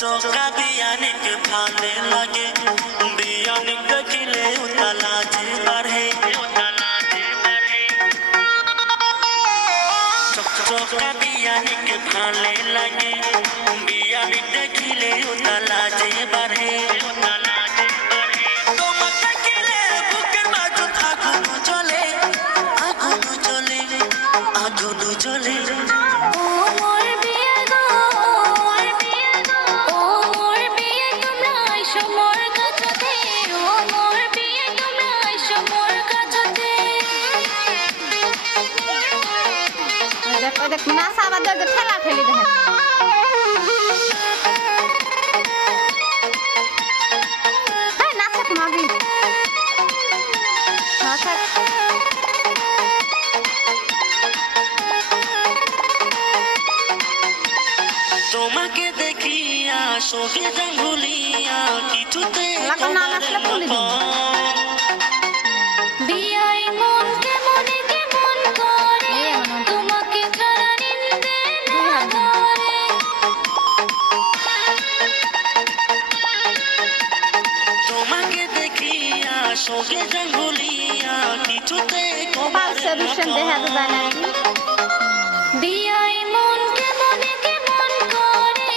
চকচকা বিয়ানিক ভালে লাগে বিয়ানিক দেখিলে উতালা যে বাড়ে চকচকা বিয়ানিক ভালে লাগে বিয়ানিক দেখিলে উতালা যে বাড়ে নাচা বাদ ঠেলা ঠেলি দেখেন নাচা কমাবি তোমাকে দেখিয়া সবে ভুলিয়া কিছুতে না নাচলে বলি সবে ভুলিয়া কিছুতে পালসে ভীষণ দেখা তো যায় না বিয়াই মন কেমন করে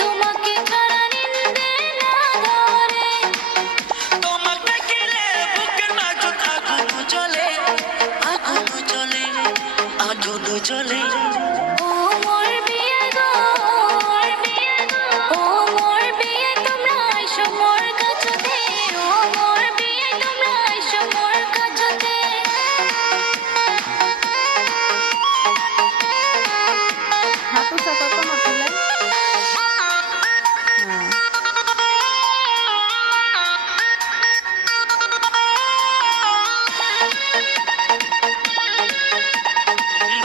তোমাকে ছাড়া নিন্দে না ধরে তোমাকে দেখলে বুকের মাঝে আগুন জ্বলে ও মোর বিয়ে গো ও মোর বিয়ে তোমরা আইসো মোর কাছেতে ও মোর বিয়ে তোমরা আইসো মোর কাছেতে হাতু সাথে তো মারলে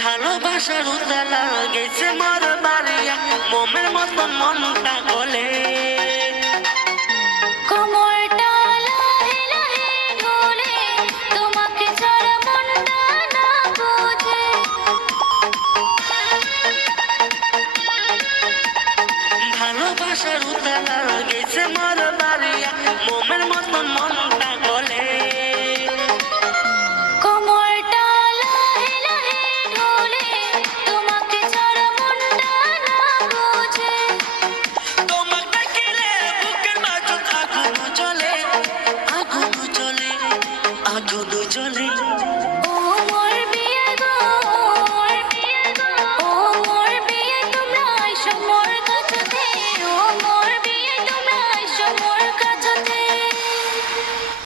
ভালোবাসার উতালা গেছে মোর বাড়িয়া মোমের মতন মনটা গলে কোমরটা লাহে লাহে ঢোলে তোমাকে ছাড়া মনটা না বোঝে ভালোবাসার উতালা গেছে মোর বাড়িয়া মোমের মতন মনটা গলে কোমরটা লাহে লাহে ঢোলে তোমাকে ছাড়া মনটা না বোঝে তোমাকে দেখলে বুকের মাঝে আগুন জ্বলে